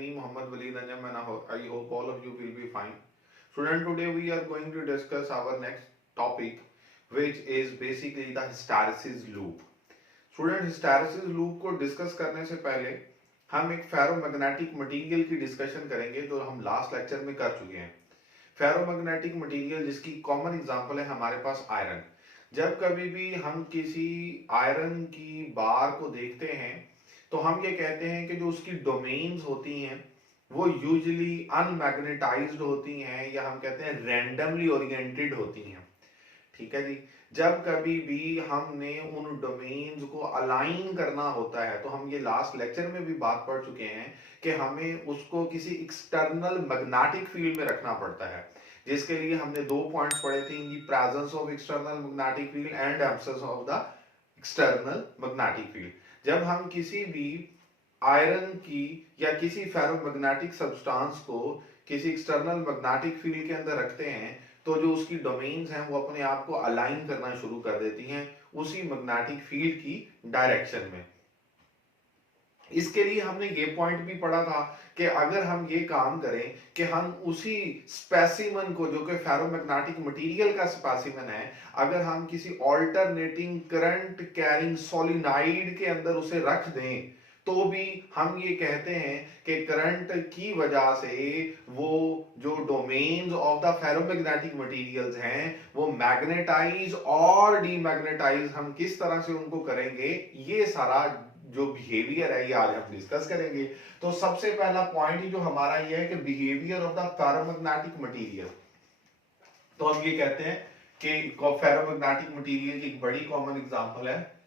me, Muhammad Waleed Anjam, and I hope all of you will be fine. Student, today we are going to discuss our next topic, which is basically the hysteresis loop. Student hysteresis loop को discuss करने से पहले हम एक ferromagnetic material की discussion करेंगे जो हम लास्ट लेक्चर में कर चुके हैं। फेरोमैग्नेटिक मटेरियल जिसकी कॉमन एग्जांपल है हमारे पास आयरन। जब कभी भी हम किसी आयरन की बार को देखते हैं तो हम ये कहते हैं कि जो उसकी डोमेन्स होती हैं वो यूजुअली अनमैग्नेटाइज्ड होती हैं या हम कहते हैं रैंडमली ओरिएंटेड होती हैं। ठीक है जी। जब कभी भी हमने उन डोमेन्स को अलाइन करना होता है तो हम ये लास्ट लेक्चर में भी बात पढ़ चुके हैं कि हमें उसको किसी एक्सटर्नल मैग्नेटिक फील्ड में रखना पड़ता है, जिसके लिए हमने दो पॉइंट्स पढ़े थे, in the presence of external magnetic field and absence of the external magnetic field. जब हम किसी भी आयरन की या किसी फेरोमैग्नेटिक सब्सटेंस को किसी एक्सटर्नल मैग्नेटिक फील्ड के अंदर रखते हैं तो जो उसकी डोमेन्स हैं वो अपने आप को अलाइन करना शुरू कर देती हैं उसी मैग्नेटिक फील्ड की डायरेक्शन में। इसके लिए हमने ये पॉइंट भी पढ़ा था कि अगर हम ये काम करें कि हम उसी स्पेसिमन को, जो कि फेरोमैग्नेटिक मटेरियल का स्पेसिमन है, अगर हम किसी ऑल्टरनेटिंग करंट कैरिंग सोलिनॉइड के अंदर उसे रख दें तो भी हम ये कहते हैं कि करंट की वजह से वो जो domains of the ferromagnetic materials हैं वो मैग्नेटाइज और डीमैग्नेटाइज हम किस तरह से उनको करेंगे, ये सारा जो बिहेवियर है ये आज हम डिस्कस करेंगे। तो सबसे पहला पॉइंट ही जो हमारा ये है कि behaviour of the ferromagnetic material. तो हम ये कहते हैं कि फेरोमैग्नेटिक मटेरियल की एक बड़ी कॉमन एग्जांपल है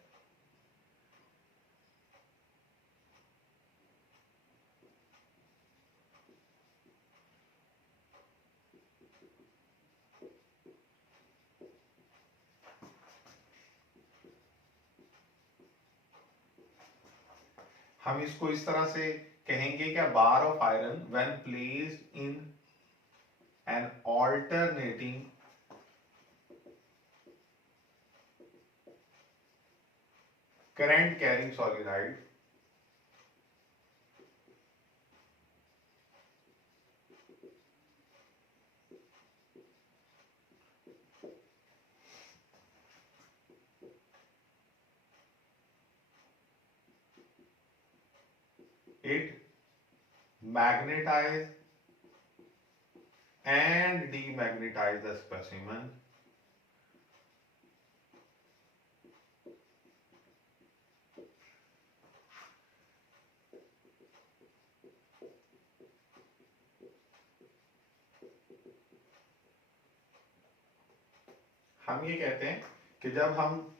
हम इसको इस तरह से कहेंगे कि bar of iron when placed in an alternating current carrying solenoid it magnetize and demagnetize the specimen हम ये कहते हैं कि जब हम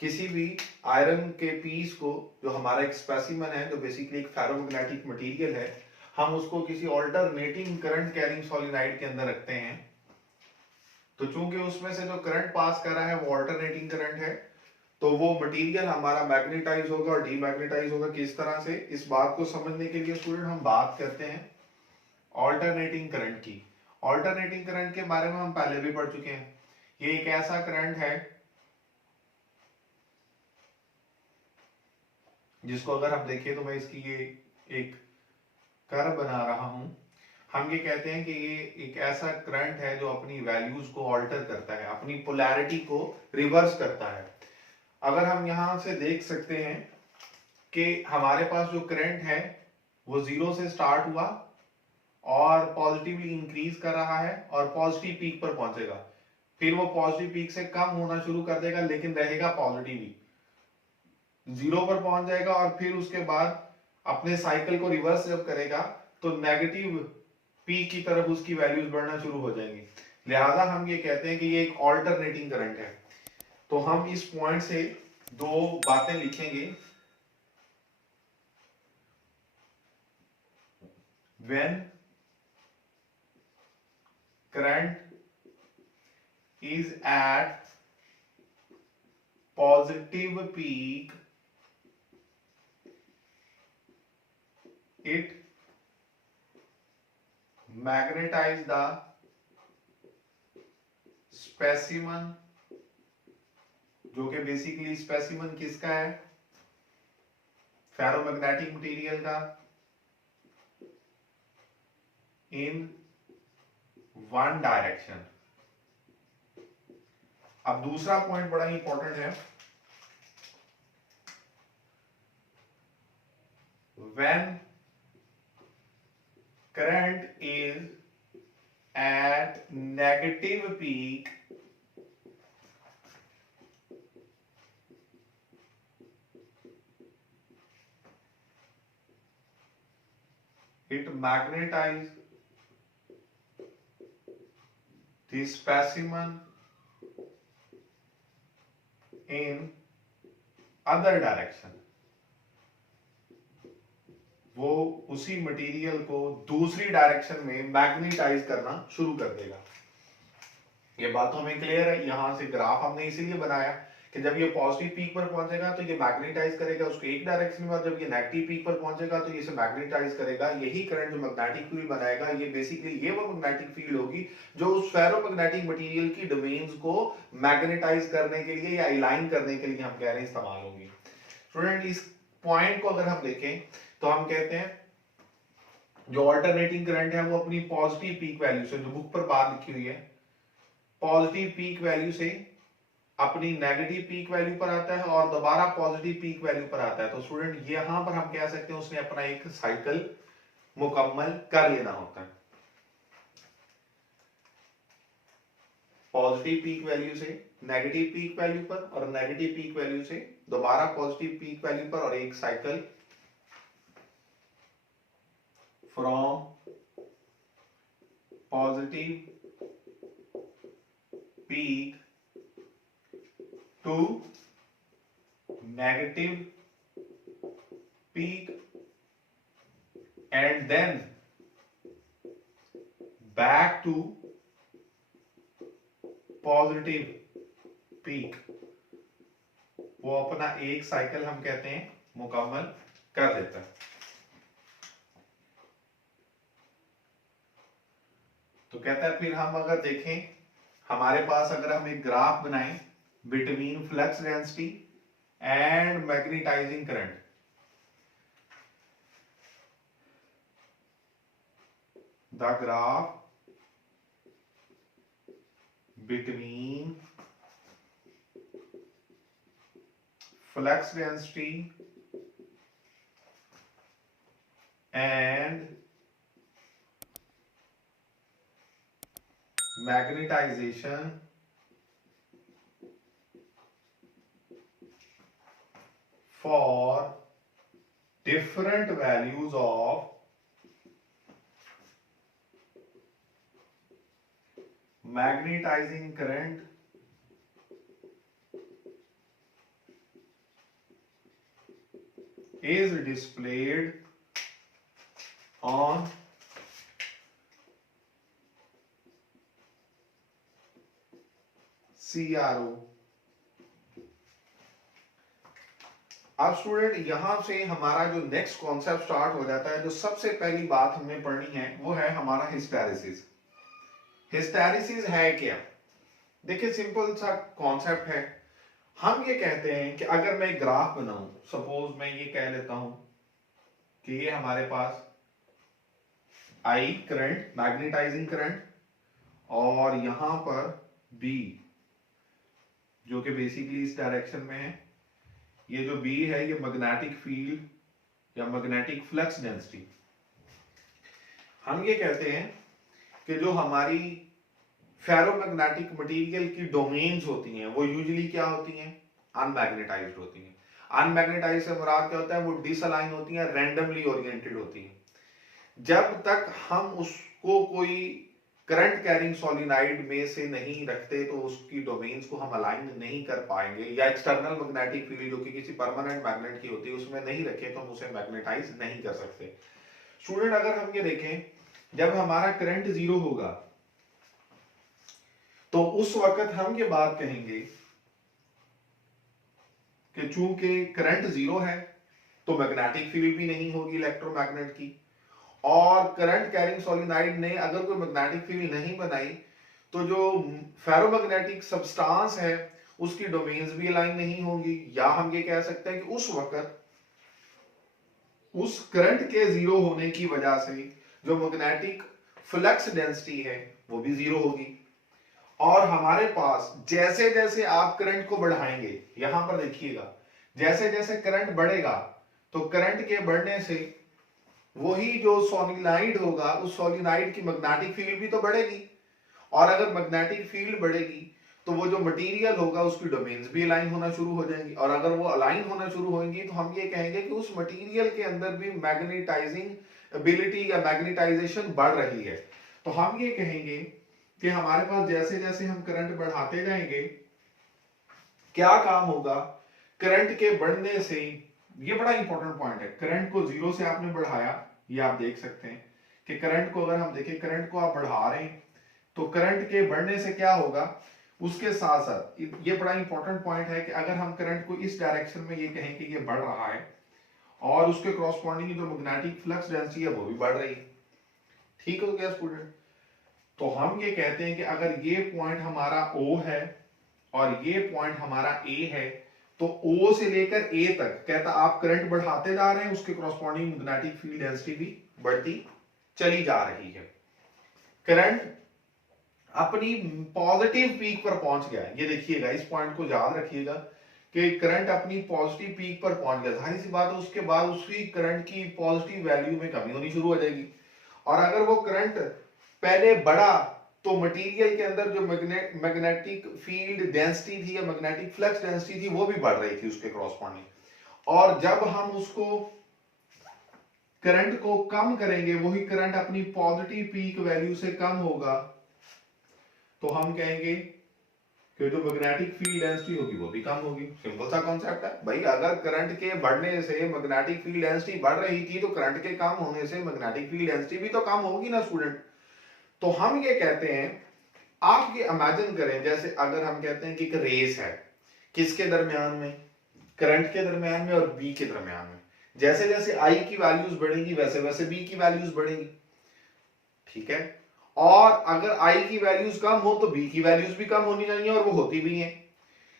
किसी भी आयरन के पीस को, जो हमारा एक स्पेसिमन है, जो बेसिकली एक फेरोमैग्नेटिक मटेरियल है, हम उसको किसी ऑल्टरनेटिंग करंट कैरिंग सॉलिनॉइड के अंदर रखते हैं तो चूंकि उसमें से जो करंट पास कर रहा है वो ऑल्टरनेटिंग करंट है तो वो मटेरियल हमारा मैग्नेटाइज होगा और डीमैग्नेटाइज होगा। किस तरह से, इस बात को समझने के लिए स्टूडेंट हम बात करते हैं ऑल्टरनेटिंग करंट की। ऑल्टरनेटिंग करंट के बारे में हम पहले भी पढ़ चुके हैं। ये एक ऐसा करंट है जिसको अगर आप देखें तो मैं इसकी ये एक कर्व बना रहा हूं। हम ये कहते हैं कि ये एक ऐसा करंट है जो अपनी वैल्यूज को ऑल्टर करता है, अपनी पोलैरिटी को रिवर्स करता है। अगर हम यहां से देख सकते हैं कि हमारे पास जो करंट है वो जीरो से स्टार्ट हुआ और पॉजिटिवली इंक्रीज कर रहा है और पॉजिटिव पीक पर पहुंचेगा, फिर वो पॉजिटिव पीक से कम होना शुरू कर देगा लेकिन रहेगा पॉजिटिव ही, जीरो पर पहुंच जाएगा और फिर उसके बाद अपने साइकिल को रिवर्स जब करेगा तो नेगेटिव पीक की तरफ उसकी वैल्यूज बढ़ना शुरू हो जाएंगी। लिहाजा हम ये कहते हैं कि ये एक ऑल्टरनेटिंग करंट है। तो हम इस पॉइंट से दो बातें लिखेंगे। When current is at positive peak, it magnetize the specimen, जो कि बेसिकली स्पेसिमन किसका है, फेरोमैग्नेटिक मटेरियल का, इन वन डायरेक्शन। अब दूसरा पॉइंट बड़ा इंपॉर्टेंट है, when current is at negative peak, it magnetizes the specimen in other direction। वो उसी मटेरियल को दूसरी डायरेक्शन में मैग्नेटाइज करना शुरू कर देगा। ये बात तो हमें क्लियर है। यहां से ग्राफ हमने इसीलिए बनाया कि जब ये पॉजिटिव पीक पर पहुंचेगा तो ये मैग्नेटाइज करेगा उसको एक डायरेक्शन में, और जब ये नेगेटिव पीक पर पहुंचेगा तो ये इसे मैग्नेटाइज करेगा। यही करंट जो मैग्नेटिक फील्ड बनाएगा, ये बेसिकली ये वो मैग्नेटिक फील्ड होगी जो उस फेरोमैग्नेटिक मटेरियल की डोमेन्स को मैग्नेटाइज करने के लिए या अलाइन करने के लिए हम कह रहे हैं इस्तेमाल होगी। स्टूडेंट, इस पॉइंट को अगर हम देखें तो हम कहते हैं जो अल्टरनेटिंग करंट है वो अपनी पॉजिटिव पीक वैल्यू से, जो बुक पर बात लिखी हुई है, पॉजिटिव पीक वैल्यू से अपनी नेगेटिव पीक वैल्यू पर आता है और दोबारा पॉजिटिव पीक वैल्यू पर आता है। तो स्टूडेंट यहां पर हम कह सकते हैं उसने अपना एक साइकिल मुकम्मल कर लेना होता है। पॉजिटिव पीक वैल्यू से नेगेटिव पीक वैल्यू पर और नेगेटिव पीक वैल्यू से दोबारा पॉजिटिव पीक वैल्यू पर, और एक cycle from positive peak to negative peak and then back to positive peak, वो अपना एक साइकिल हम कहते हैं मुकम्मल कर देता है। तो कहता है फिर हम अगर देखें हमारे पास, अगर हम एक ग्राफ बनाएं between flux density and magnetizing current, the graph between flux density and magnetization for different values of magnetizing current is displayed on CRO। अब स्टूडेंट यहां से हमारा जो नेक्स्ट कॉन्सेप्ट स्टार्ट हो जाता है। जो सबसे पहली बात हमें पढ़नी है वो है हमारा हिस्टैरिसीस। हिस्टैरिसीस है क्या? देखिए सिंपल सा कॉन्सेप्ट है। हम ये कहते हैं कि अगर मैं ग्राफ बनाऊं, सपोज मैं ये कह लेता हूं कि ये हमारे पास आई करंट, मैग्नेटाइजिंग करंट, और यहां पर बी जो कि बेसिकली इस डायरेक्शन में है। ये जो बी है ये मैग्नेटिक फील्ड या मैग्नेटिक फ्लक्स डेंसिटी। हम ये कहते हैं कि जो हमारी फेरोमैग्नेटिक मटेरियल की डोमेन्स होती हैं वो यूजुअली क्या होती हैं? अनमैग्नेटाइज्ड होती हैं। अनमैग्नेटाइज्ड से मुराद क्या होता है? वो डिसअलाइन होती हैं, रैंडमली ओरिएंटेड होती हैं। जब तक हम उसको कोई करंट कैरिंग सोलिनॉइड में से नहीं रखते तो उसकी डोमेन्स को हम अलाइन नहीं कर पाएंगे, या एक्सटर्नल मैग्नेटिक फील्ड जो कि किसी परमानेंट मैग्नेट की होती है उसमें नहीं रखे तो हम उसे मैग्नेटाइज नहीं कर सकते। स्टूडेंट अगर हम ये देखें, जब हमारा करंट जीरो होगा तो उस वक्त हम ये बात कहेंगे कि चूंकि करंट जीरो है तो मैग्नेटिक फील्ड भी नहीं होगी इलेक्ट्रोमैग्नेट की, और करंट कैरिंग सोलिनॉइड ने अगर कोई मैग्नेटिक फील्ड नहीं बनाई तो जो फेरोमैग्नेटिक सब्सटेंस है उसकी डोमेन्स भी अलाइन नहीं होगी। या हम ये कह सकते हैं कि उस वक्त उस करंट के जीरो होने की वजह से जो मैग्नेटिक फ्लक्स डेंसिटी है वो भी जीरो होगी। और हमारे पास जैसे जैसे आप करंट को बढ़ाएंगे, यहां पर देखिएगा, जैसे जैसे करंट बढ़ेगा तो करंट के बढ़ने से वही जो सोलिनॉइड होगा उस सोलिनॉइड की मैग्नेटिक फील्ड भी तो बढ़ेगी, और अगर मैग्नेटिक फील्ड बढ़ेगी तो वो जो मटेरियल होगा उसकी डोमेन्स भी अलाइन होना शुरू हो जाएंगी, और अगर वो अलाइन होना शुरू होंगी तो हम ये कहेंगे कि उस मटेरियल के अंदर भी मैग्नेटाइजिंग एबिलिटी या मैग्नेटाइजेशन बढ़ रही है। तो हम ये कहेंगे कि हमारे पास जैसे जैसे हम करंट बढ़ाते जाएंगे क्या काम होगा, करंट के बढ़ने से, ये बड़ा इंपॉर्टेंट पॉइंट है, करंट को जीरो से आपने बढ़ाया, ये आप देख सकते हैं कि करंट को अगर हम देखें, करंट को आप बढ़ा रहे हैं तो करंट के बढ़ने से क्या होगा, उसके साथ साथ ये बड़ा इंपॉर्टेंट पॉइंट है कि अगर हम करंट को इस डायरेक्शन में ये कहें कि ये बढ़ रहा है और उसके क्रॉसपॉन्डिंग जो मैग्नेटिक फ्लक्स डेंसिटी है वो भी बढ़ रही है, ठीक हो गया स्टूडेंट। तो हम ये कहते हैं कि अगर ये पॉइंट हमारा O है और ये पॉइंट हमारा A है, तो O से लेकर A तक कहता आप करंट बढ़ाते जा रहे हैं, उसके क्रॉसपॉन्डिंग मैग्नेटिक फील्ड डेंसिटी भी बढ़ती चली जा रही है। करंट अपनी पॉजिटिव पीक पर पहुंच गया, ये देखिएगा, इस पॉइंट को याद रखिएगा कि करंट अपनी पॉजिटिव पीक पर पहुंच गया, जाहिर सी बात है उसके बाद उसी करंट की पॉजिटिव वैल्यू में कमी होनी शुरू हो जाएगी। और अगर वो करंट पहले बढ़ा तो मटेरियल के अंदर जो मैग्नेटिक फील्ड डेंसिटी थी या मैग्नेटिक फ्लक्स डेंसिटी थी वो भी बढ़ रही थी उसके क्रॉसपॉन्डिंग, और जब हम उसको करंट को कम करेंगे, वही करंट अपनी पॉजिटिव पीक वैल्यू से कम होगा, तो हम कहेंगे कि जो मैग्नेटिक फील्ड डेंसिटी होगी वो भी कम होगी। सिंपल सा कॉन्सेप्ट है भाई, अगर करंट के बढ़ने से मैग्नेटिक फील्ड डेंसिटी बढ़ रही थी तो करंट के कम होने से मैग्नेटिक फील्ड डेंसिटी भी तो कम होगी ना स्टूडेंट। तो हम ये कहते हैं, आप ये इमेजिन करें जैसे अगर हम कहते हैं कि एक रेस है, किसके दरमियान में, करंट के दरमियान में और बी के दरमियान में, जैसे जैसे आई की वैल्यूज बढ़ेंगी वैसे वैसे बी की वैल्यूज बढ़ेंगी, ठीक है। और अगर आई की वैल्यूज कम हो तो बी की वैल्यूज भी कम होनी चाहिए, और वो होती भी हैं।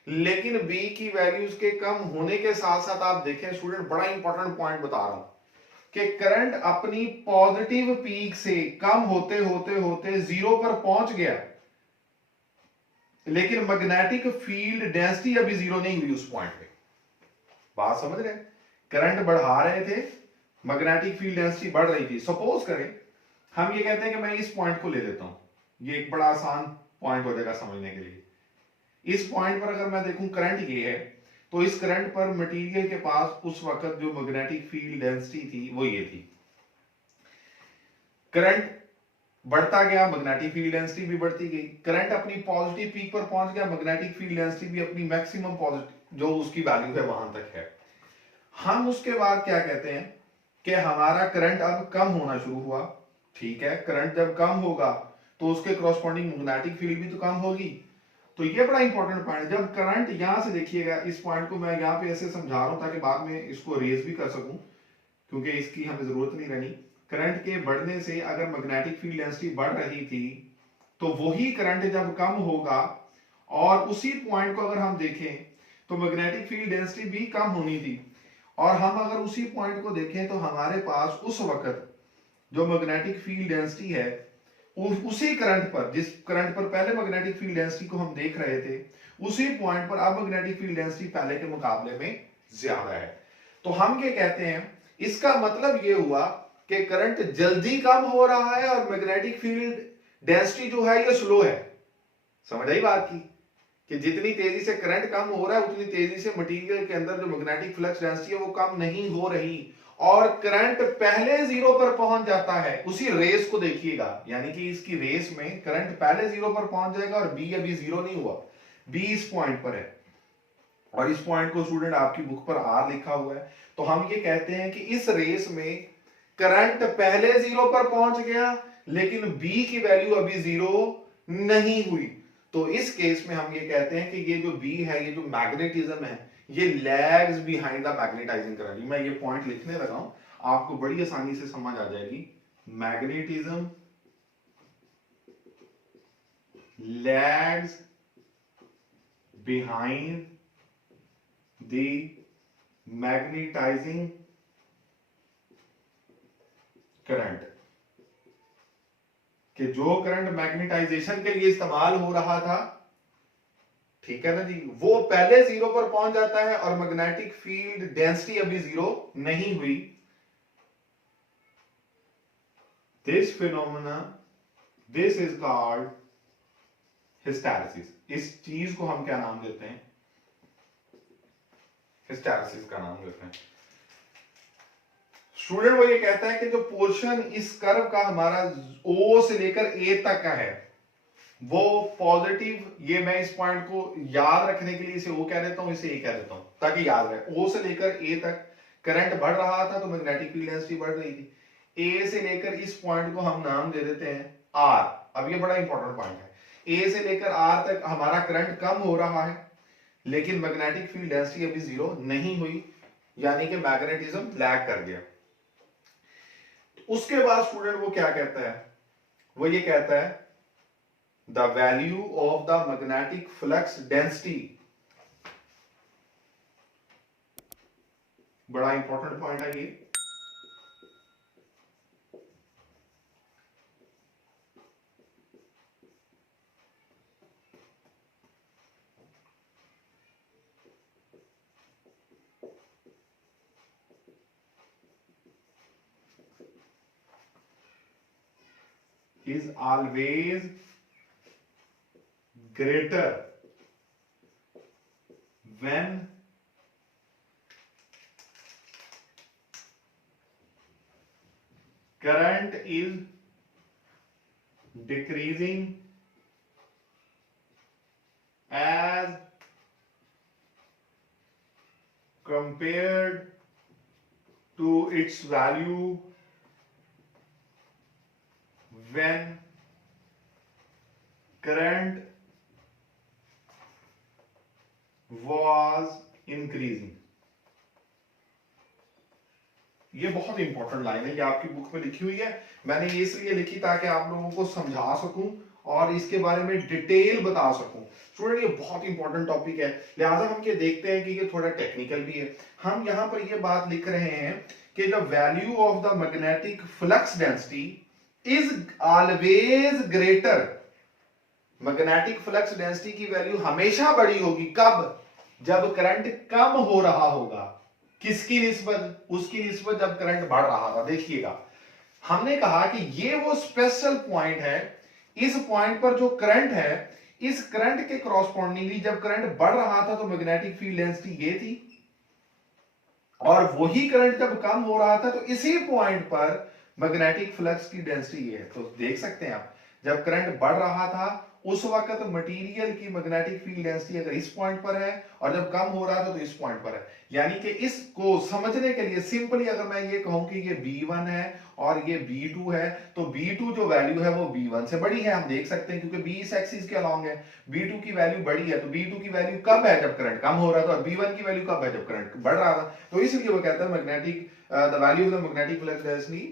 लेकिन बी की वैल्यूज के कम होने के साथ साथ आप देखें स्टूडेंट, बड़ा इंपॉर्टेंट पॉइंट बता रहा हूं कि करंट अपनी पॉजिटिव पीक से कम होते होते होते जीरो पर पहुंच गया, लेकिन मैग्नेटिक फील्ड डेंसिटी अभी जीरो नहीं हुई उस पॉइंट पे। बात समझ रहे हैं, करंट बढ़ा रहे थे, मैग्नेटिक फील्ड डेंसिटी बढ़ रही थी। सपोज करें हम ये कहते हैं कि मैं इस पॉइंट को ले लेता हूं, ये एक बड़ा आसान पॉइंट हो जाएगा समझने के लिए। इस पॉइंट पर अगर मैं देखूं करंट ये है, तो इस करंट पर मटेरियल के पास उस वक्त जो मैग्नेटिक फील्ड डेंसिटी थी वो ये थी, करंट बढ़ता गया, मैग्नेटिक फील्ड डेंसिटी भी बढ़ती गई, करंट अपनी पॉजिटिव पीक पर पहुंच गया, मैग्नेटिक फील्ड डेंसिटी भी अपनी मैक्सिमम पॉजिटिव जो उसकी वैल्यू है वहां तक है। हम उसके बाद क्या कहते हैं कि हमारा करंट अब कम होना शुरू हुआ, ठीक है। करंट जब कम होगा तो उसके क्रॉसपॉन्डिंग मैग्नेटिक फील्ड भी तो कम होगी। तो ये बड़ा इंपॉर्टेंट पॉइंट है, जब करंट यहां से देखिएगा, इस पॉइंट को मैं यहां पे ऐसे समझा रहा हूं ताकि बाद में इसको रेज भी कर सकूं, क्योंकि इसकी हमें जरूरत नहीं रहनी। करंट के बढ़ने से अगर मैग्नेटिक फील्ड डेंसिटी बढ़ रही थी तो वही करंट जब कम होगा, और उसी पॉइंट को अगर हम देखें तो मैग्नेटिक फील्ड डेंसिटी भी कम होनी थी, और हम अगर उसी पॉइंट को देखें तो हमारे पास उस वक्त जो मैग्नेटिक फील्ड डेंसिटी है उसी करंट पर, जिस करंट पर पहले मैग्नेटिक फील्ड डेंसिटी को हम देख रहे थे, उसी पॉइंट पर अब मैग्नेटिक फील्ड डेंसिटी पहले के मुकाबले में ज्यादा है। तो हम ये कहते हैं, इसका मतलब ये हुआ कि करंट जल्दी कम हो रहा है और मैग्नेटिक फील्ड डेंसिटी जो है ये स्लो है। समझ आई बात की, कि जितनी तेजी से करंट कम हो रहा है उतनी तेजी से मटेरियल के अंदर जो मैग्नेटिक फ्लक्स डेंसिटी है वो कम नहीं हो रही, और करंट पहले जीरो पर पहुंच जाता है। उसी रेस को देखिएगा, यानी कि इसकी रेस में करंट पहले जीरो पर पहुंच जाएगा, और बी अभी जीरो नहीं हुआ, बी इस पॉइंट पर है, और इस पॉइंट को स्टूडेंट आपकी बुक पर आर लिखा हुआ है। तो हम ये कहते हैं कि इस रेस में करंट पहले जीरो पर पहुंच गया, लेकिन बी की वैल्यू अभी जीरो नहीं हुई। तो इस केस में हम ये कहते हैं कि ये जो बी है, ये जो मैग्नेटिज्म है, ये lags behind the magnetizing current. मैं ये पॉइंट लिखने लगा हूं, आपको बड़ी आसानी से समझ आ जाएगी। Magnetism lags behind the magnetizing current. कि जो करंट मैग्नेटाइजेशन के लिए इस्तेमाल हो रहा था, ठीक है ना जी, वो पहले जीरो पर पहुंच जाता है और मैग्नेटिक फील्ड डेंसिटी अभी जीरो नहीं हुई। This phenomena, this is called hysteresis. इस चीज को हम क्या नाम देते हैं? हिस्टैरिसीस का नाम देते हैं। स्टूडेंट वो ये कहता है कि जो पोर्शन इस कर्व का हमारा ओ से लेकर ए तक का है वो पॉजिटिव, ये मैं इस पॉइंट को याद रखने के लिए इसे ओ कह देता हूं, इसे ए कह देता हूं ताकि याद रहे। ओ से लेकर ए तक करंट बढ़ रहा था तो मैग्नेटिक फील्ड डेंसिटी बढ़ रही थी। ए से लेकर इस पॉइंट को हम नाम दे देते हैं आर। अब ये बड़ा इंपॉर्टेंट पॉइंट है। ए से लेकर आर तक हमारा करंट कम हो रहा है लेकिन मैग्नेटिक फील्ड डेंसिटी अभी जीरो नहीं हुई, यानी कि मैग्नेटिज्म लैग कर गया। उसके बाद स्टूडेंट वो क्या कहता है? वो ये कहता है the value of the magnetic flux density, बड़ा इंपॉर्टेंट पॉइंट है ये। is always greater when current is decreasing as compared to its value when current was increasing। ये बहुत इंपॉर्टेंट लाइन है, ये आपकी बुक में लिखी हुई है। मैंने ये इसलिए लिखी ताकि आप लोगों को समझा सकूं और इसके बारे में डिटेल बता सकूं। स्टूडेंट ये बहुत इंपॉर्टेंट टॉपिक है, लिहाजा हम ये देखते हैं कि ये थोड़ा टेक्निकल भी है। हम यहां पर ये बात लिख रहे हैं कि the value of the magnetic flux density is always greater. Magnetic flux density की वैल्यू हमेशा बड़ी होगी। कब? जब करंट कम हो रहा होगा। किसकी निस्बत? उसकी निस्बत जब करंट बढ़ रहा था। देखिएगा, हमने कहा कि ये वो स्पेशल पॉइंट है, इस पॉइंट पर जो करंट है, इस करंट के कॉरस्पॉन्डिंगली जब करंट बढ़ रहा था तो मैग्नेटिक फील्ड डेंसिटी ये थी, और वही करंट जब कम हो रहा था तो इसी पॉइंट पर मैग्नेटिक फ्लक्स की डेंसिटी ये है। तो देख सकते हैं आप, जब करंट बढ़ रहा था उस वक्त मटेरियल की मैग्नेटिक फील्ड डेंसिटी अगर इस पॉइंट पर है और जब कम हो रहा था तो इस पॉइंट पर है। यानी कि इसको समझने के लिए सिंपली अगर मैं ये कहूं कि ये B1 है और ये B2 है, तो B2 जो वैल्यू है वो B1 से बड़ी है। हम देख सकते हैं क्योंकि B इस एक्सिस के अलॉन्ग है। B2 की वैल्यू बड़ी है तो B2 की वैल्यू कब है? जब करंट कम हो रहा था। और B1 की वैल्यू कब है? जब करंट बढ़ रहा था। तो इसलिए वो कहता है magnetic the value of the magnetic flux density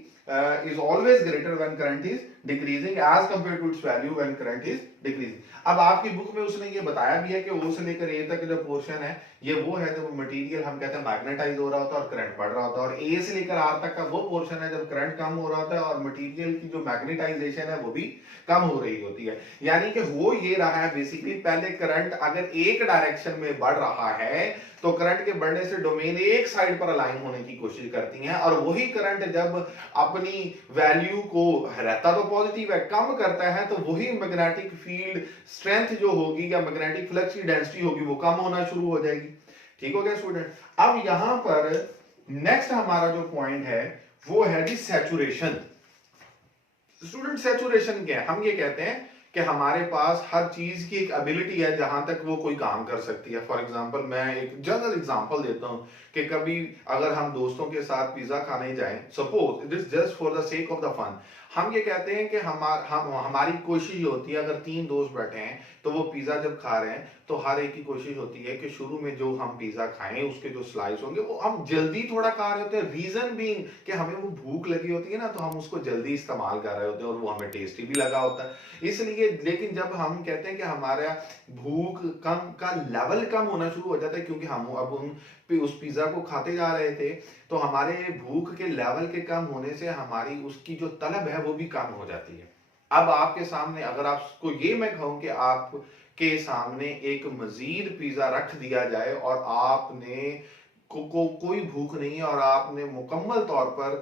is always greater when current is decreasing as compared to its value when current is decreasing। अब आपकी बुक में उसने ये बताया भी है कि O से लेकर A तक जो पोर्शन है ये वो है जब मटेरियल हम कहते हैं मैग्नेटाइज हो रहा होता है और करंट बढ़ रहा होता है, और A से लेकर R तक का वो पोर्शन है जब करंट कम हो रहा होता है और मटेरियल की जो मैग्नेटाइजेशन है वो भी कम हो रही होती है। यानी कि हो ये रहा है बेसिकली, पहले करंट अगर एक डायरेक्शन में बढ़ रहा है तो करंट के बढ़ने से डोमेन एक साइड पर अलाइन होने की कोशिश करती हैं, और वही करंट जब अपनी वैल्यू को, रहता तो पॉजिटिव है, कम करता है तो वही मैग्नेटिक फील्ड स्ट्रेंथ जो होगी या मैग्नेटिक फ्लक्स की डेंसिटी होगी वो कम होना शुरू हो जाएगी। ठीक हो गया स्टूडेंट? अब यहां पर नेक्स्ट हमारा जो पॉइंट है वो है जी सैचुरेशन। स्टूडेंट सैचुरेशन क्या है? हम ये कहते हैं कि हमारे पास हर चीज की एक एबिलिटी है जहां तक वो कोई काम कर सकती है। फॉर एग्जांपल मैं एक जनरल एग्जांपल देता हूं कि कभी अगर हम दोस्तों के साथ पिज्जा खाने जाएं, suppose it is just for the sake of the fun, हम ये कहते हैं कि हमारी कोशिश होती है, अगर 3 दोस्त बैठे हैं तो वो पिज्जा जब खा रहे हैं तो हर एक की कोशिश होती है कि शुरू में जो हम पिज्जा खाएं उसके जो स्लाइस होंगे वो हम जल्दी थोड़ा खा रहे होते हैं, रीजन बीइंग कि हमें वो भूख लगी होती है ना, तो हम उसको जल्दी इस्तेमाल कर रहे होते हैं और वो हमें टेस्टी भी लगा होता है इसलिए। लेकिन जब हम कहते हैं कि हमारा भूख कम का लेवल कम होना शुरू हो जाता है क्योंकि हम अब उस पिज्जा को खाते जा रहे थे, तो हमारे भूख के लेवल के कम होने से हमारी उसकी जो तलब है वो भी कम हो जाती है। अब आपके सामने अगर आपको ये मैं कहूं कि आपके सामने एक मजीद पिज्जा रख दिया जाए और आपने कोई भूख नहीं है और आपने मुकम्मल तौर पर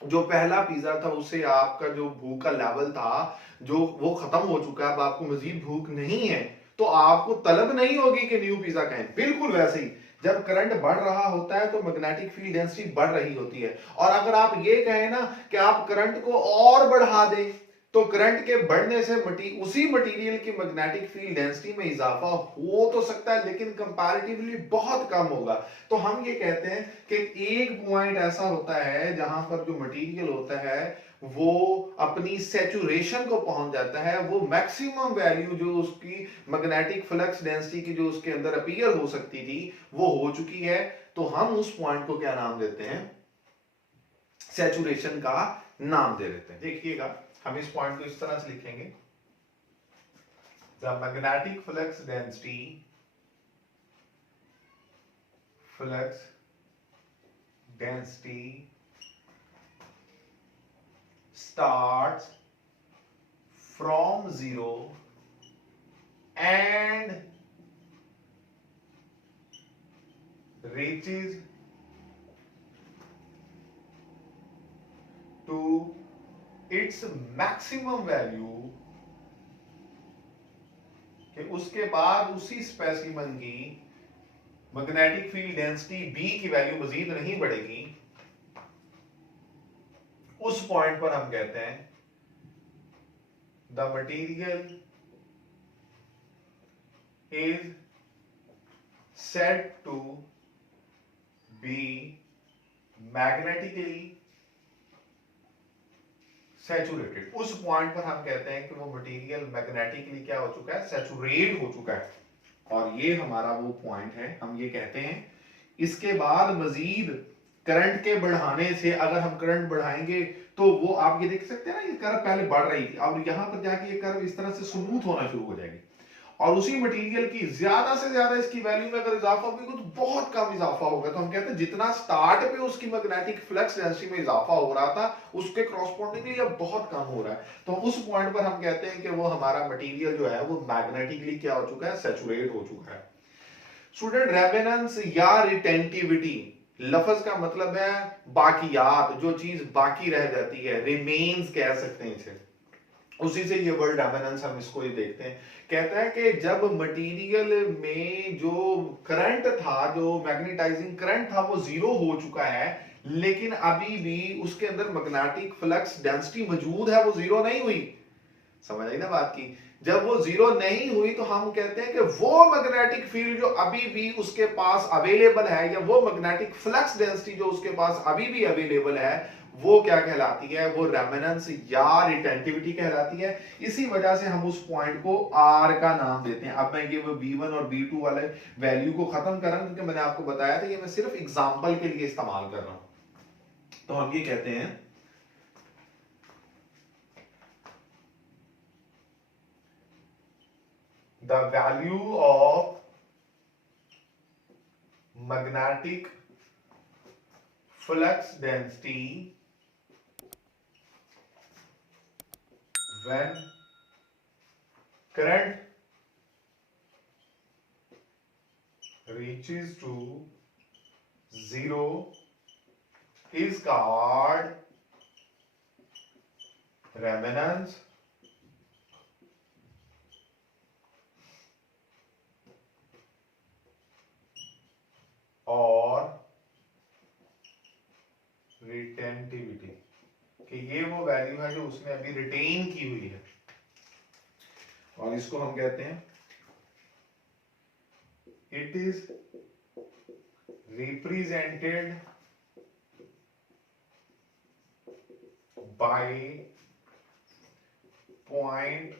जो पहला पिज्जा था उससे आपका जो भूख का लेवल था जो वो खत्म हो चुका है, अब आपको मजीद भूख नहीं है, तो आपको तलब नहीं होगी कि न्यू पिज्जा खाएं। बिल्कुल वैसे ही जब करंट बढ़ रहा होता है तो मैग्नेटिक फील्ड डेंसिटी बढ़ रही होती है, और अगर आप ये कहें ना कि आप करंट को और बढ़ा दें तो करंट के बढ़ने से उसी मटेरियल की मैग्नेटिक फील्ड डेंसिटी में इजाफा हो तो सकता है लेकिन कंपैरेटिवली बहुत कम होगा। तो हम ये कहते हैं कि एक पॉइंट ऐसा होता है जहां पर जो मटेरियल होता है वो अपनी सैचुरेशन को पहुंच जाता है, वो मैक्सिमम वैल्यू जो उसकी मैग्नेटिक फ्लक्स डेंसिटी की जो उसके अंदर अपीयर हो सकती थी वो हो चुकी है। तो हम उस पॉइंट को क्या नाम देते हैं, सैचुरेशन का नाम दे देते हैं। देखिएगा हम इस पॉइंट को इस तरह से लिखेंगे, the magnetic flux density starts from zero and reaches to its maximum value, कि उसके बाद उसी स्पेसिमन की मैग्नेटिक फील्ड डेंसिटी बी की वैल्यू मजीद नहीं बढ़ेगी। उस पॉइंट पर हम कहते हैं the material is said to be magnetically saturated. उस पॉइंट पर हम कहते हैं कि वो मटेरियल मैग्नेटिकली क्या हो चुका है, सैचुरेट हो चुका है, और ये हमारा वो पॉइंट है। हम ये कहते हैं इसके बाद मजीद करंट के बढ़ाने से, अगर हम करंट बढ़ाएंगे तो वो आप ये देख सकते हैं ना, ये कर्व पहले बढ़ रही थी, अब यहां पर जाके ये कर्व इस तरह से स्मूथ होना शुरू हो जाएगी, और उसी मटेरियल की ज्यादा से ज्यादा इसकी वैल्यू में अगर इजाफा होगा तो बहुत कम इजाफा होगा। तो हम कहते हैं जितना स्टार्ट पे उसकी मैग्नेटिक फ्लक्स डेंसिटी में इजाफा हो रहा था उसके क्रॉसपोंडिंगली अब बहुत कम हो रहा है। तो उस पॉइंट पर हम कहते हैं कि वो हमारा मटेरियल जो है वो मैग्नेटिकली क्या हो चुका है, सैचुरेट हो चुका है। स्टूडेंट, रेवेनेंस या रिटेंटिविटी लफ्ज का मतलब है बाकियात, जो चीज बाकी रह जाती है, रिमेन्स कह सकते हैं इसे, उसी से ये वर्ड रेवेनेंस हम इसको ये देखते हैं। कहता है कि जब मटेरियल में जो करंट था, जो मैग्नेटाइजिंग करंट था वो जीरो हो चुका है, लेकिन अभी भी उसके अंदर मैग्नेटिक फ्लक्स डेंसिटी मौजूद है, वो जीरो नहीं हुई। समझ आई ना बात की? जब वो जीरो नहीं हुई तो हम कहते हैं कि वो मैग्नेटिक फील्ड जो अभी भी उसके पास अवेलेबल है, या वो मैग्नेटिक फ्लक्स डेंसिटी जो उसके पास अभी भी अवेलेबल है, वो क्या कहलाती है, वो रेमेनेंस या रिटेंटिविटी कहलाती है। इसी वजह से हम उस पॉइंट को आर का नाम देते हैं। अब मैं ये B1 और B2 वाले वैल्यू को खत्म कर रहा हूं क्योंकि मैंने आपको बताया था ये मैं सिर्फ एग्जांपल के लिए इस्तेमाल कर रहा हूं। तो हम ये कहते हैं the value of magnetic flux density when current reaches to zero is called remanence और रिटेंटिविटी, कि ये वो वैल्यू है जो उसने अभी रिटेन की हुई है, और इसको हम कहते हैं it is represented by point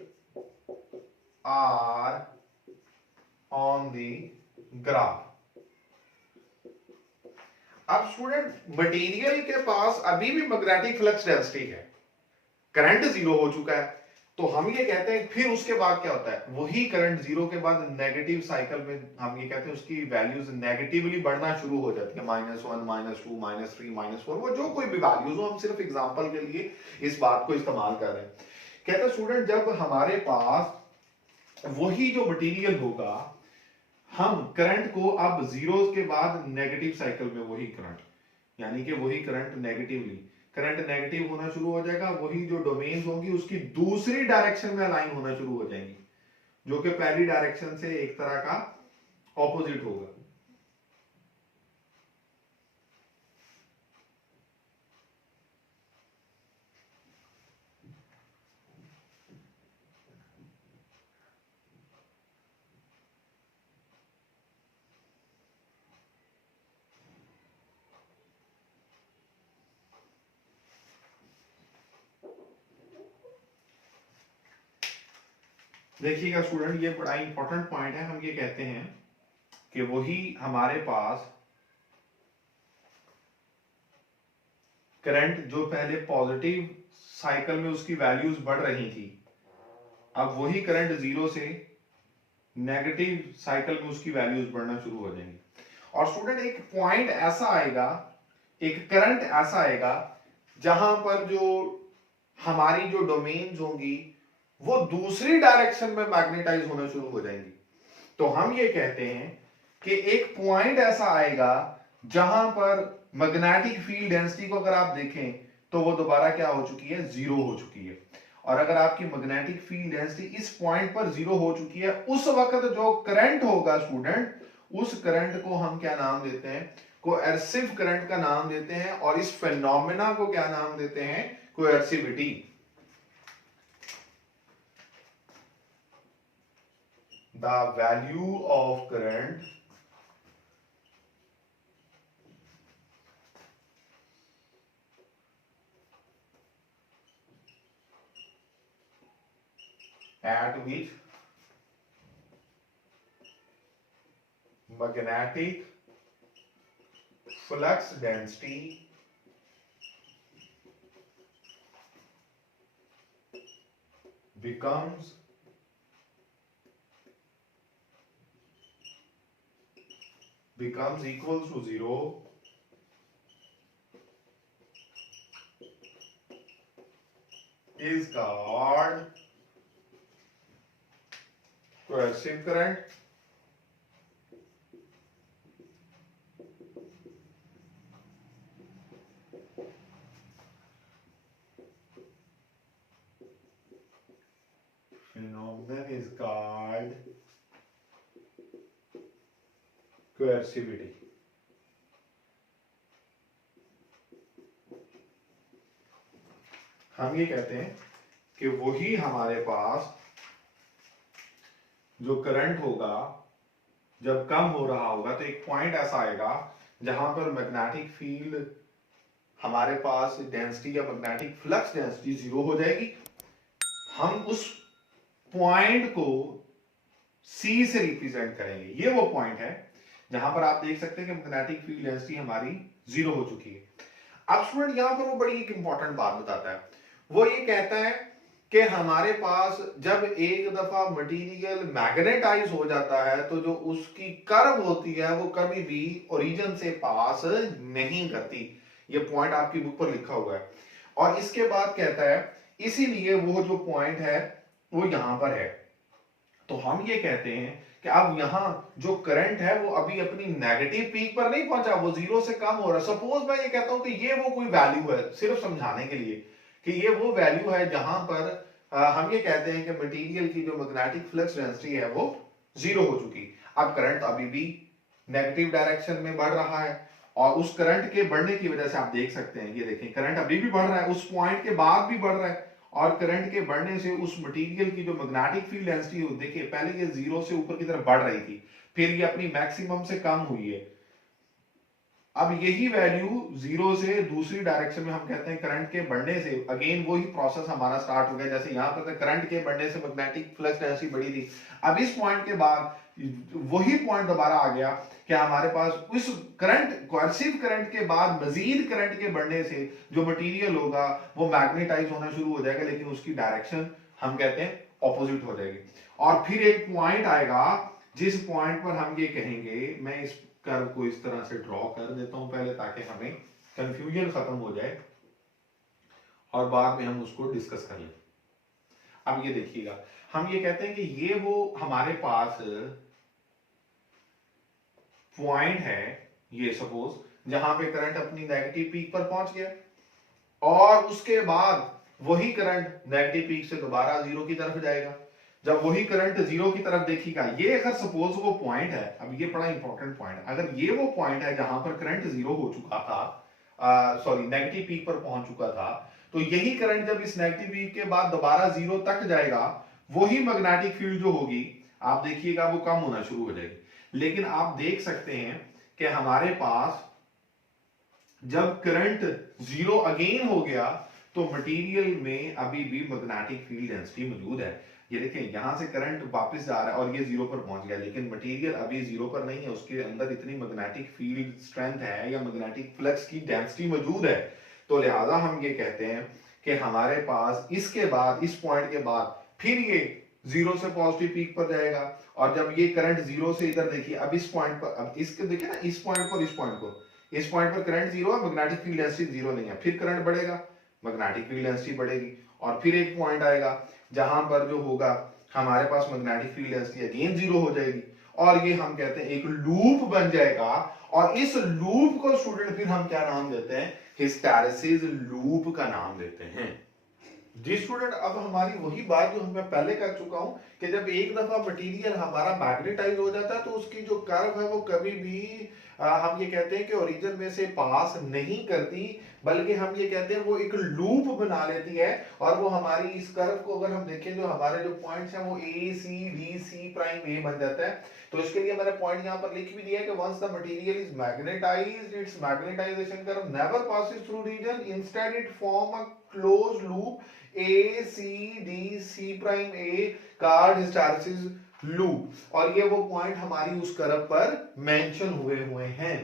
R on the graph. अब स्टूडेंट, मटेरियल के पास अभी भी मैग्नेटिक फ्लक्स डेंसिटी है, करंट जीरो हो चुका है, तो हम ये कहते हैं फिर उसके बाद क्या होता है, वही करंट जीरो के बाद नेगेटिव साइकिल में हम ये कहते हैं उसकी वैल्यूज नेगेटिवली बढ़ना शुरू हो जाती है, -1 -2 -3 -4, वो जो कोई भी वैल्यूज हो, हम सिर्फ एग्जांपल के लिए इस बात को इस्तेमाल कर रहे हैं कहता स्टूडेंट जब हमारे पास वही जो मटेरियल होगा, हम करंट को अब जीरो के बाद नेगेटिव साइकिल में वही करंट, यानी कि वही करंट नेगेटिव होना शुरू हो जाएगा, वही जो डोमेन होंगी उसकी दूसरी डायरेक्शन में अलाइन होना शुरू हो जाएंगी, जो कि पहली डायरेक्शन से एक तरह का ऑपोजिट होगा। देखिएगा स्टूडेंट, ये बड़ा इंपॉर्टेंट पॉइंट है। हम ये कहते हैं कि वही हमारे पास करंट जो पहले पॉजिटिव साइकिल में उसकी वैल्यूज बढ़ रही थी, अब वही करंट जीरो से नेगेटिव साइकिल में उसकी वैल्यूज बढ़ना शुरू हो जाएंगी। और स्टूडेंट एक पॉइंट ऐसा आएगा, एक करंट ऐसा आएगा जहां पर जो हमारी जो डोमेन्स होंगी वो दूसरी डायरेक्शन में मैग्नेटाइज होना शुरू हो जाएंगी। तो हम ये कहते हैं कि एक पॉइंट ऐसा आएगा जहां पर मैग्नेटिक फील्ड डेंसिटी को अगर आप देखें तो वो दोबारा क्या हो चुकी है, जीरो हो चुकी है। और अगर आपकी मैग्नेटिक फील्ड डेंसिटी इस पॉइंट पर जीरो हो चुकी है, उस वक्त जो करंट होगा स्टूडेंट, उस करंट को हम क्या नाम देते हैं, कोएर्सिव करंट का नाम देते हैं। और इस फेनोमेना को क्या नाम देते हैं, कोएर्सिविटी। The value of current at which magnetic flux density becomes equal to zero is called coercive current. Phenomenon is called coercivity. हम ये कहते हैं कि वही हमारे पास जो करंट होगा जब कम हो रहा होगा, तो एक पॉइंट ऐसा आएगा जहां पर मैग्नेटिक फील्ड हमारे पास डेंसिटी या मैग्नेटिक फ्लक्स डेंसिटी जीरो हो जाएगी। हम उस पॉइंट को सी से रिप्रेजेंट करेंगे। ये वो पॉइंट है जहां पर आप देख सकते हैं कि मैग्नेटिक फील्ड डेंसिटी हमारी जीरो हो चुकी है। अब स्टूडेंट यहां पर वो बड़ी एक इंपॉर्टेंट बात बताता है। वो ये कहता है कि हमारे पास जब एक दफा मटेरियल मैग्नेटाइज हो जाता है तो जो उसकी कर्व होती है वो कभी भी ओरिजिन से पास नहीं करती। ये पॉइंट आपकी बुक पर लिखा हुआ है। और इसके बाद कहता है इसीलिए वो जो पॉइंट है वो यहां पर है। तो हम ये कहते हैं कि अब यहां जो करंट है वो अभी अपनी नेगेटिव पीक पर नहीं पहुंचा, वो जीरो से कम हो रहा है। सपोज मैं ये कहता हूं कि ये वो कोई वैल्यू है, सिर्फ समझाने के लिए कि ये वो वैल्यू है जहां पर हम ये कहते हैं कि मटेरियल की जो मैग्नेटिक फ्लक्स डेंसिटी है वो जीरो हो चुकी। अब करंट अभी भी नेगेटिव डायरेक्शन में बढ़ रहा है और उस करंट के बढ़ने की वजह से आप देख सकते हैं, ये देखें करंट अभी भी बढ़ रहा है, उस पॉइंट के बाद भी बढ़ रहा है। और करंट के बढ़ने से उस मटेरियल की जो मैग्नेटिक फील्ड डेंसिटी देखिए पहले ये जीरो से ऊपर की तरफ बढ़ रही थी, फिर ये अपनी मैक्सिमम से कम हुई है। अब यही वैल्यू जीरो से दूसरी डायरेक्शन में हम कहते हैं करंट के बढ़ने से अगेन वही प्रोसेस हमारा स्टार्ट हो गया। जैसे यहां पर करंट के बढ़ने से मैग्नेटिक फ्लक्स डेंसिटी बढ़ी थी, अब इस पॉइंट के बाद वही पॉइंट दोबारा आ गया कि हमारे पास उस करंट कोएर्सिव करंट के बाद मजीद करंट के बढ़ने से जो मटेरियल होगा वो मैग्नेटाइज होना शुरू हो जाएगा, लेकिन उसकी डायरेक्शन हम कहते हैं ऑपोजिट हो जाएगी। और फिर एक पॉइंट आएगा जिस पॉइंट पर हम ये कहेंगे, मैं इस कर्व को इस तरह से ड्रॉ कर देता हूं पहले ताकि हमें कंफ्यूजन खत्म हो जाए और बाद में हम उसको डिस्कस कर लें। अब ये देखिएगा, हम ये कहते हैं कि ये वो हमारे पास पॉइंट है, ये सपोज जहां पे करंट अपनी नेगेटिव पीक पर पहुंच गया, और उसके बाद वही करंट नेगेटिव पीक से दोबारा जीरो की तरफ जाएगा। जब वही करंट जीरो की तरफ देखिएगा, ये अगर सपोज वो पॉइंट है, अब ये बड़ा इंपॉर्टेंट पॉइंट, अगर ये वो पॉइंट है जहां पर करंट जीरो हो चुका था, सॉरी नेगेटिव पीक पर पहुंच चुका था, तो यही करंट जब इस नेगेटिव पीक के बाद दोबारा जीरो तक जाएगा, वही मैग्नेटिक फील्ड जो होगी आप देखिएगा वो कम होना शुरू हो जाएगी। लेकिन आप देख सकते हैं कि हमारे पास जब करंट जीरो अगेन हो गया, तो मटेरियल में अभी भी मैग्नेटिक फील्ड डेंसिटी मौजूद है। ये देखें, यहां से करंट वापस जा रहा है और ये जीरो पर पहुंच गया, लेकिन मटेरियल अभी जीरो पर नहीं है, उसके अंदर इतनी मैग्नेटिक फील्ड स्ट्रेंथ है या मैग्नेटिक फ्लक्स की डेंसिटी मौजूद है। तो लिहाजा हम ये कहते हैं कि हमारे पास इसके बाद, इस पॉइंट के बाद फिर ये जीरो से पॉजिटिव पीक पर जाएगा, और जब ये करंट जीरो से इधर देखिए, अब इस पॉइंट पर, अब इसके देखिए ना, इस पॉइंट पर, इस पॉइंट पर करंट जीरो है, मैग्नेटिक फील्ड डेंसिटी जीरो नहीं है, फिर करंट बढ़ेगा, मैग्नेटिक फील्ड डेंसिटी बढ़ेगी, और फिर एक पॉइंट आएगा जहां पर जो होगा हमारे पास magnetic field density again zero हो जाएगी, और ये हम कहते हैं एक लूप बन जाएगा। और इस लूप को स्टूडेंट फिर हम क्या नाम देते हैं, हिस्टैरिसीस लूप का नाम देते हैं। जी स्टूडेंट, अब हमारी वही बात जो मैं पहले कर चुका हूं कि जब एक दफा मटेरियल हमारा मैग्नेटाइज हो जाता है, तो उसकी जो कर्व है वो कभी भी हम ये कहते हैं कि ओरिजिन में से पास नहीं करती, बल्कि हम ये कहते हैं वो एक लूप बना लेती है। और वो हमारी इस कर्व को अगर हम देखें, जो हमारे जो पॉइंट्स हैं वो ए सी डी सी प्राइम ए बन जाता है। तो इसके लिए मैंने पॉइंट यहाँ पर लिख भी दिया है कि once the material is magnetized, its magnetization curve never passes through region, instead it form a close loop A C D C prime A called hysteresis loop. और ये वो पॉइंट हमारी उस कर्व पर मेंशन हुए हैं।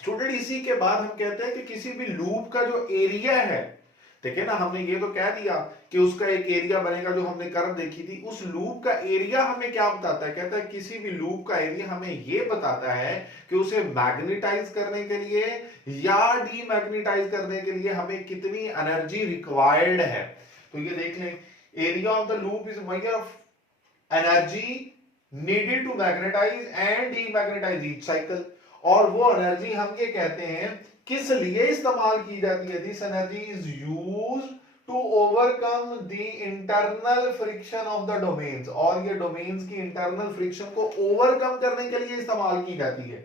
स्टूडेंट, इसी के बाद हम कहते हैं कि किसी भी लूप का जो एरिया है, देखिए ना, हमने ये तो कह दिया कि उसका एक एरिया बनेगा, जो हमने कर्व देखी थी, उस लूप का एरिया हमें क्या बताता है, कहता है किसी भी लूप का एरिया हमें ये बताता है कि उसे मैग्नेटाइज करने के लिए या डीमैग्नेटाइज करने के लिए हमें कितनी एनर्जी रिक्वायर्ड है। तो ये देख लें, area of the loop is measure of energy needed to magnetize and demagnetize each cycle. और वो एनर्जी हम ये कहते हैं किस लिए इस्तेमाल की जाती है, this energy is used to overcome the internal friction of the domains. और ये डोमेन्स की इंटरनल फ्रिक्शन को ओवरकम करने के लिए इस्तेमाल की जाती है।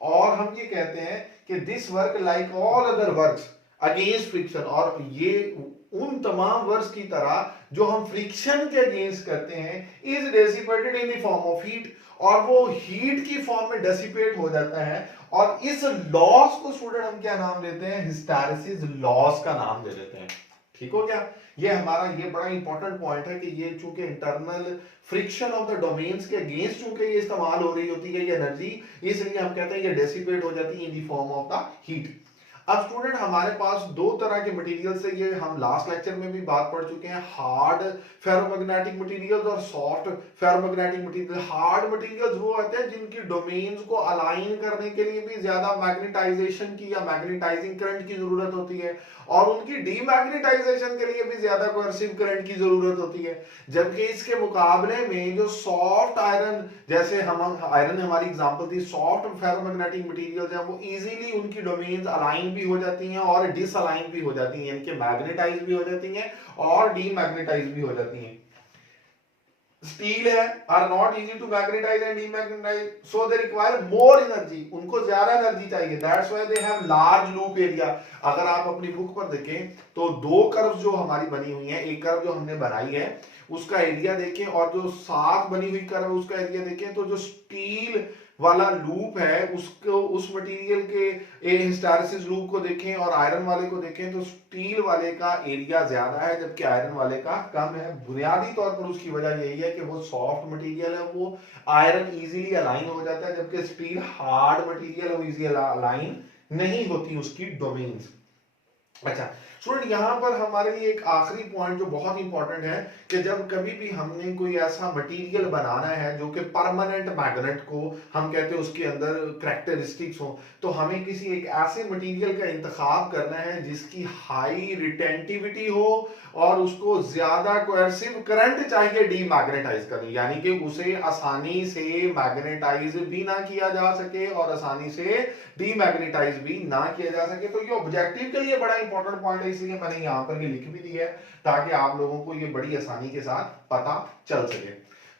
और हम ये कहते हैं कि this work like all other works against friction, और ये उन तमाम वर्क्स की तरह जो हम फ्रिक्शन के अगेंस्ट करते हैं, is dissipated in the form of heat, और वो हीट की फॉर्म में डेसिपेट हो जाता है। और इस लॉस को स्टूडेंट हम क्या नाम देते हैं, हिस्टैरिसीस लॉस का नाम दे देते हैं। ठीक हो गया। ये हमारा ये बड़ा इंपॉर्टेंट पॉइंट है कि ये चूंकि internal friction of the domains के अगेंस्ट चूंकि ये इस्तेमाल हो रही होती है ये एनर्जी, इसलिए हम कहते हैं ये डेसिपेट हो जाती है in the form of the heat. अब स्टूडेंट, हमारे पास दो तरह के मटेरियल्स है, ये हम लास्ट लेक्चर में भी बात पढ़ चुके हैं, हार्ड फेरोमैग्नेटिक मटेरियल्स और soft ferromagnetic material. Hard materials वो होते हैं जिनकी डोमेन्स को अलाइन करने के लिए भी ज्यादा मैग्नेटाइजेशन की या मैग्नेटाइजिंग करंट की जरूरत होती है, और उनकी डीमैग्नेटाइजेशन के लिए भी ज्यादा कोएर्सिव करंट की जरूरत होती है। जबकि इसके मुकाबले में जो सॉफ्ट आयरन, जैसे हम आयरन हमारी एग्जांपल थी, सॉफ्ट फेरोमैग्नेटिक मटेरियल्स हैं, वो इजीली उनकी डोमेन्स अलाइन भी हो जाती हैं और डिसअलाइन भी हो जाती हैं, यानी कि मैग्नेटाइज भी हो जाती हैं और डीमैग्नेटाइज भी हो जाती हैं। स्टील है are not easy to magnetize and demagnetize, so they require more energy, उनको ज्यादा एनर्जी चाहिए, that's why they have large loop area. अगर आप अपनी बुक पर देखें तो दो कर्व जो हमारी बनी हुई है, एक कर्व जो हमने बनाई है उसका एरिया देखें, और जो साथ बनी हुई कर्व उसका एरिया देखें, तो जो स्टील वाला लूप है उसको, उस मटेरियल के हिस्टैरिसीस लूप को देखें और आयरन वाले को देखें, तो स्टील वाले का एरिया ज्यादा है जबकि आयरन वाले का कम है। बुनियादी तौर पर उसकी वजह यही है कि वो सॉफ्ट मटेरियल है, वो आयरन इजीली अलाइन हो जाता है, जबकि स्टील हार्ड मटेरियल है, वो इजीली अलाइन नहीं होती उसकी डोमेन्स। अच्छा स्टूडेंट यहाँ पर हमारे लिए एक आखिरी पॉइंट जो बहुत इंपॉर्टेंट है कि जब कभी भी हमने कोई ऐसा मटेरियल बनाना है जो कि परमानेंट मैग्नेट को हम कहते हैं उसके अंदर करैक्टरिस्टिक्स हो, तो हमें किसी एक ऐसे मटेरियल का इंतखाब करना है जिसकी हाई रिटेंटिविटी हो और उसको ज्यादा कोएर्सिव करंट चाहिए डीमैग्नेटाइज करने, यानी कि उसे आसानी से मैग्नेटाइज भी ना किया जा सके और आसानी से डीमैग्नेटाइज भी ना किया जा सके। तो ये ऑब्जेक्टिव के लिए बड़ा इंपॉर्टेंट पॉइंट है, इसलिए मैंने यहाँ पर ये लिख भी दिया है ताकि आप लोगों को ये बड़ी आसानी के साथ पता चल सके।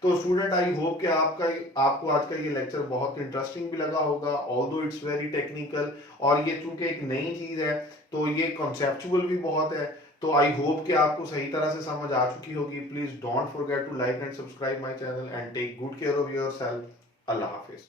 तो स्टूडेंट आई होप कि आपको आज का ये लेक्चर बहुत इंटरेस्टिंग भी लगा होगा, ऑल्दो इट्स वेरी टेक्निकल, और ये चूंकि एक नई चीज है तो ये कॉन्सेप्चुअल भी बहुत है। तो आई होप कि आपको सही तरह से समझ आ चुकी होगी। Please don't forget to like and subscribe my channel and take good care of yourself. अल्लाह हाफिज।